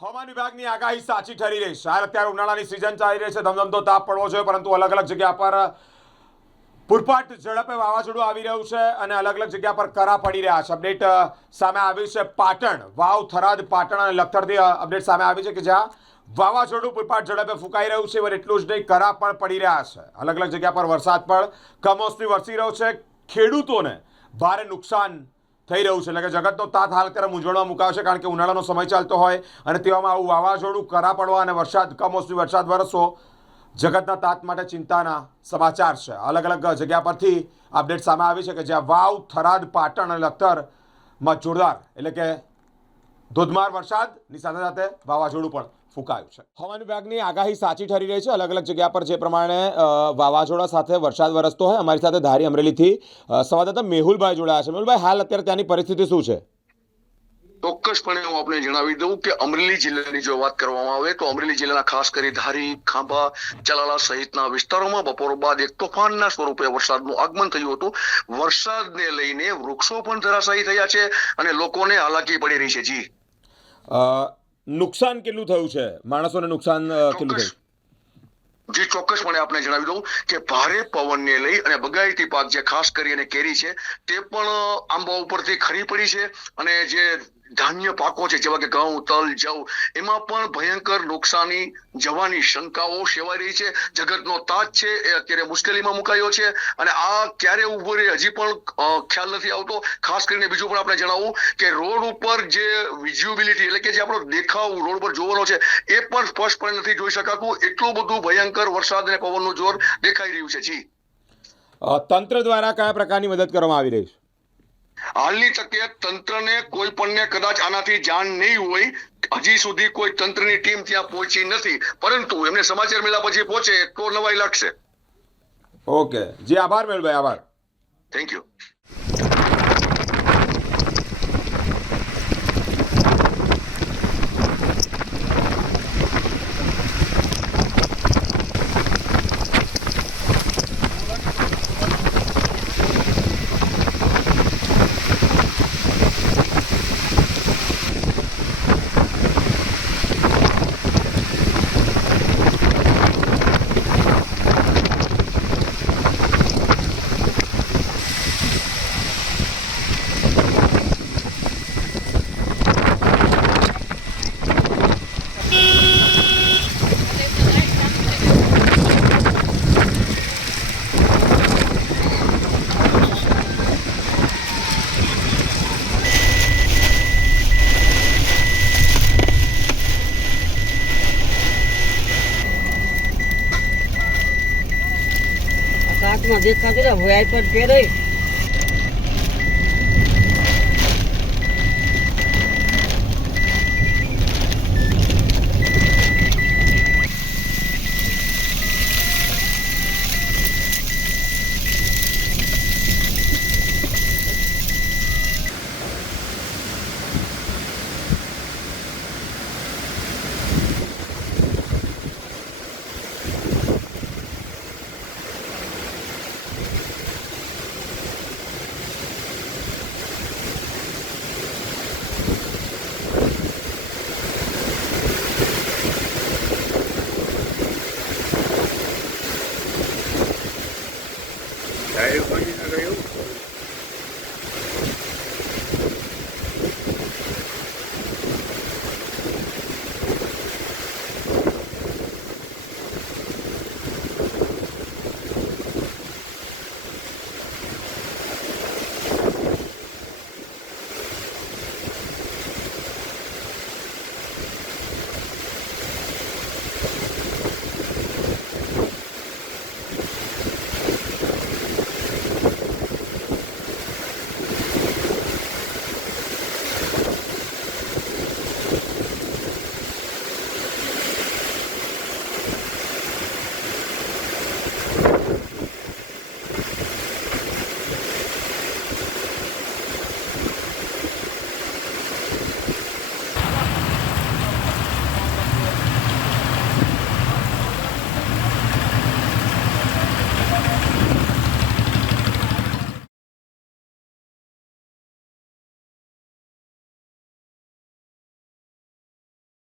હવામાન વિભાગની આગાહી સાચી ઠરી રહી છે. હાલ અત્યારે ઉનાળાની સિઝન ચાલી રહી છે, ધમધમતો તાપ પડવો જોઈએ, પરંતુ અલગ અલગ જગ્યા પર પૂરપાટ ઝડપે વાવાઝોડું આવી રહ્યું છે અને અલગ અલગ જગ્યા પર કરા પડી રહ્યા છે. અપડેટ સામે આવી છે પાટણ, વાવ, થરાદ, પાટણ અને લખતરથી અપડેટ સામે આવી છે કે જ્યાં વાવાઝોડું પૂરપાટ ઝડપે ફૂંકાઈ રહ્યું છે. એટલું જ નહીં, કરા પણ પડી રહ્યા છે. અલગ અલગ જગ્યા પર વરસાદ પણ કમોસમી વરસી રહ્યો છે. ખેડૂતોને ભારે નુકસાન થઈ રહ્યું છે. એટલે કે જગતનો તાત હાલ અત્યારે મૂંઝવણમાં મુકાયો છે, કારણ કે ઉનાળાનો સમય ચાલતો હોય અને તેવામાં આવું વાવાઝોડું, કરા પડવા અને વરસાદ, કમોસમી વરસાદ વરસવો જગતના તાત માટે ચિંતાના સમાચાર છે. અલગ અલગ જગ્યા પરથી અપડેટ સામે આવી છે કે જ્યાં વાવ, થરાદ, પાટણ અને લખતરમાં જોરદાર એટલે કે ધોધમાર વરસાદની સાથે સાથે વાવાઝોડું પણ ફૂંકાયું છે. હવામાન વિભાગની આગાહી સાચી ઠરી રહી છે. અલગ અલગ જગ્યા પર જે પ્રમાણે વાવાઝોડા સાથે વરસાદ વરસતો હોય, અમારી સાથે ધારી અમરેલીથી સંવાદદાતા મેહુલભાઈ જોડાયા છે. મેહુલભાઈ, હાલ અત્યારે ત્યાંની પરિસ્થિતિ શું છે? ચોક્કસપણે હું આપને જણાવી દઉં કે અમરેલી જિલ્લાની જો વાત કરવામાં આવે તો અમરેલી જિલ્લાના ખાસ કરી ધારી, ખાંભા, ચલાલા સહિતના વિસ્તારોમાં બપોર બાદ એક તોફાનના સ્વરૂપે વરસાદનું આગમન થયું હતું. વરસાદને લઈને વૃક્ષો પણ ધરાશાયી થયા છે અને લોકોને હાલાકી પડી રહી છે. જી, નુકસાન કેટલું થયું છે? માણસોને નુકસાન કેટલું થયું? જે ચોક્કસપણે આપણે જણાવી દઉં કે ભારે પવનને લઈ અને બગાયતી પાક જે ખાસ કરીને કેરી છે તે પણ આંબા ઉપરથી ખરી પડી છે અને જે ધાન્ય પાકો છે જેવા કે ઘઉં, તલ, જવ, એમાં પણ ભયંકર નુકસાની જવાની શંકાઓ સેવાઈ રહી છે. જગતનો તાત છે એ અત્યારે મુશ્કેલીમાં મુકાયો છે અને આ ક્યારે ઉભો રહે હજી પણ ખ્યાલ નથી આવતો. ખાસ કરીને બીજું પણ આપણે જણાવવું કે રોડ ઉપર જે વિઝિબિલિટી એટલે કે જે આપણો દેખાવ રોડ પર જોવાનો છે એ પણ સ્પષ્ટપણે નથી જોઈ શકાતું. એટલું બધું ભયંકર વરસાદ અને પવનનું જોર દેખાઈ રહ્યું છે. જી, તંત્ર દ્વારા કયા પ્રકારની મદદ કરવામાં આવી રહી છે? હાલની તકે તંત્રને કોઈ પણને કદાચ આનાથી જાણ નહીં હોય, હજી સુધી કોઈ તંત્રની ટીમ ત્યાં પહોંચી નથી, પરંતુ એમને સમાચાર મળ્યા પછી પહોંચે તો નવાઈ લાગશે. ઓકે જી, આભાર મેહુલભાઈ, આભાર. Thank you. કાચમાં દેખાતું હોય આઈપડ પહેરે